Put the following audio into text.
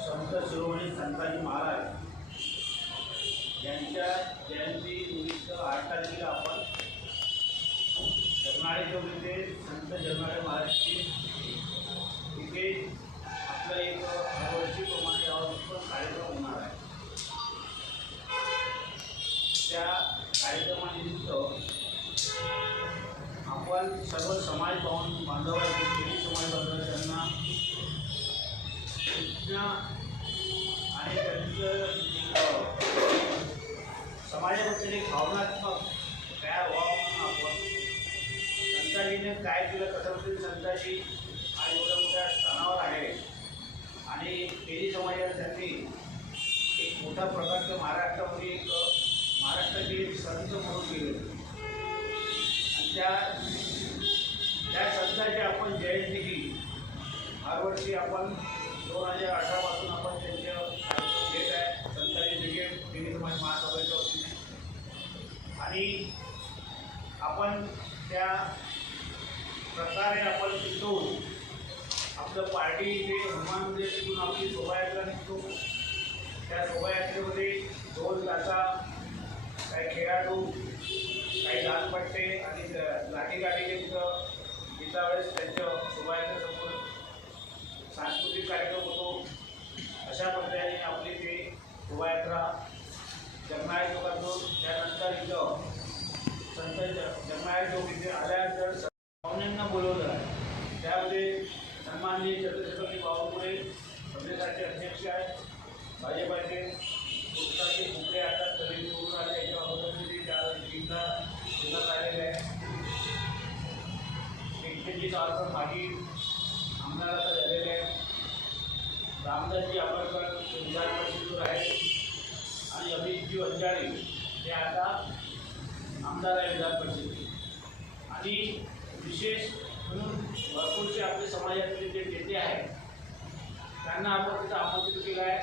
संत शिरोमणी संताजी महाराज यांच्या जयंती निमित्त आठ तारखेला आपण जगनाळे चौक संत जगनाळे महाराजची तिथे आपला एक यावर्षीप्रमाणे यावर्षी पण कार्यक्रम होणार आहे. त्या कार्यक्रम आपण सर्व समाज पाहून बांधव आहेत, समाज बांधव त्यांना सूचना आणि त्यांचं समाजाबद्दल एक भावनात्मक तयार व्हावं म्हणून आपण संताजीने काय केलं कसं म्हणजे संताजी आज एवढ्या मोठ्या स्थानावर आहे. आणि तेली समाजाला त्यांनी एक मोठ्या प्रकारचं महाराष्ट्रामध्ये एक महाराष्ट्राचे एक संत म्हणून गेले. त्या त्या संतांची आपण जयंती ही हरवर्षी आपण दोन हजार अठरापासून आपण त्यांचे कार्यक्रम घेत आहे संतांची ब्रिगेड दिल्ली समाज महासभेच्या वतीने आणि आपण त्या प्रकारे आपण शिकवून आपलं पार्टी इथे हनुमान मंदिर शिकून आपली शोभायात्रा निघतो त्या शोभायात्रेमध्ये दोन तासा काही खेळाडू काही दानपट्टे आणि ग- लाठीकाठीचे तिथं तिथल्या वेळेस त्यांच्या शोभायात्रेसमोर सांस्कृतिक कार्यक्रम होतो. अशा पद्धतीने आपली ते शोभायात्रा जगनाय चौकातून त्यानंतर इथं संत जगनाय चौक इथे आल्यानंतर पाहुण्यांना बोलवलं आहे. त्यामध्ये सन्माननीय छत्रपती बावनकुळे प्रदेशाचे अध्यक्ष आहेत. भाजपाचे पुस्तकाचे मुख्य आहेत. एकशेची अर्पण मागील आमदार झालेला झालेले आहे रामदासजी आंबेडकर विधान परिषदेवर आहेत. आणि अभितजी वंजारी हे आता आमदार आहे विधान परिषदेचे. आणि विशेष म्हणून भरपूरचे आपले समाजातले जे नेते आहेत त्यांना आपण तिथं आमंत्रित केलं आहे.